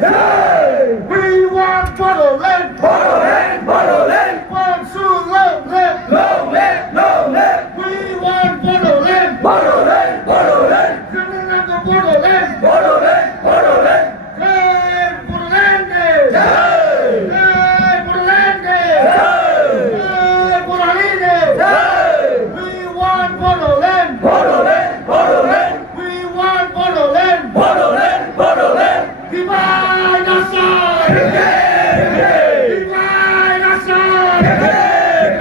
Hey! We want Bodoland! Bodoland, Bodoland, BONSU long live! long live, long live. We want Bodoland! Bodoland, Bodoland, Chanal Bodoland! Bodoland, Bodoland. Hey, Bodoland! Hey, Hey! Bodoland! Hey! Hey, Bodoland! Hey! We want Bodoland! Bodoland, Bodoland, We want Bodoland! Bodoland, Bodoland. Divide us all! Hey! Divide us all! Hey!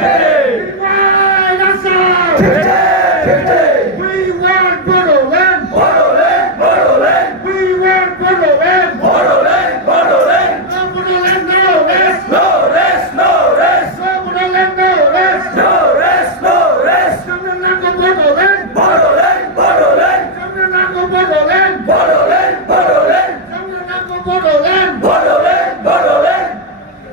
Divide us all! Hey! We want Bodoland! Bodoland, Bodoland, We want Bodoland! Bodoland, Bodoland. No Bodoland, no rest! No rest, no rest, No Bodoland, no rest! no rest, no rest. Chanal Bodoland! Bodoland, Bodoland, Chanal Bodoland! Bodoland, Bodoland, Chanal Bodoland! Bodoland, Bodoland.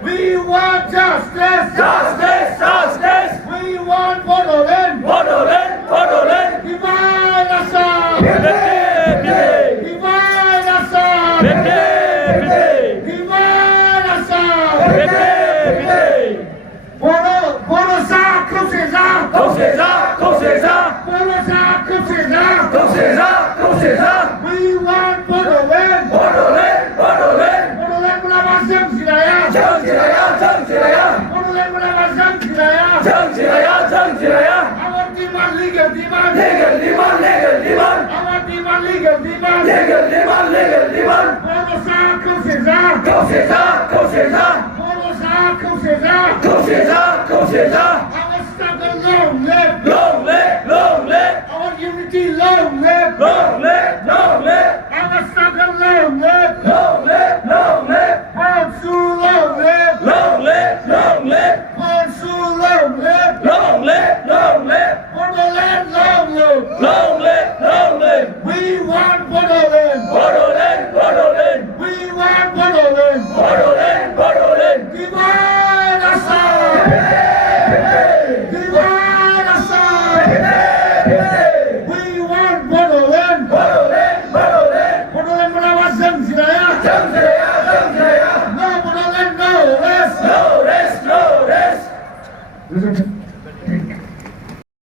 We want justice! Justice, justice. We want Bodoland! Bodoland, Bodoland. Divide us all! Hey! Divide us all! Hey! Divide us all! Hey! Bodo sa, comme c'est ça! Comme c'est ça, comme c'est ça, Bodo sa, comme c'est ça! comme c'est ça, comme c'est ça. We want Bodoland! Bodoland, Bodoland. Bodoland mwnaba jwng, 정지라야, 정지라야, Bodoland mwnaba jwng! 정지라야, 정지라야. Our demand, legal demand! Legal demand, legal demand, Our demand, legal demand! legal demand, legal demand. Bodo sa, comme c'est ça! Comme c'est ça, comme c'est ça, Bodo sa, comme c'est ça! comme c'est ça, comme c'est ça. Our struggle long live! Long live, long live, Our unity long live! long live, long live.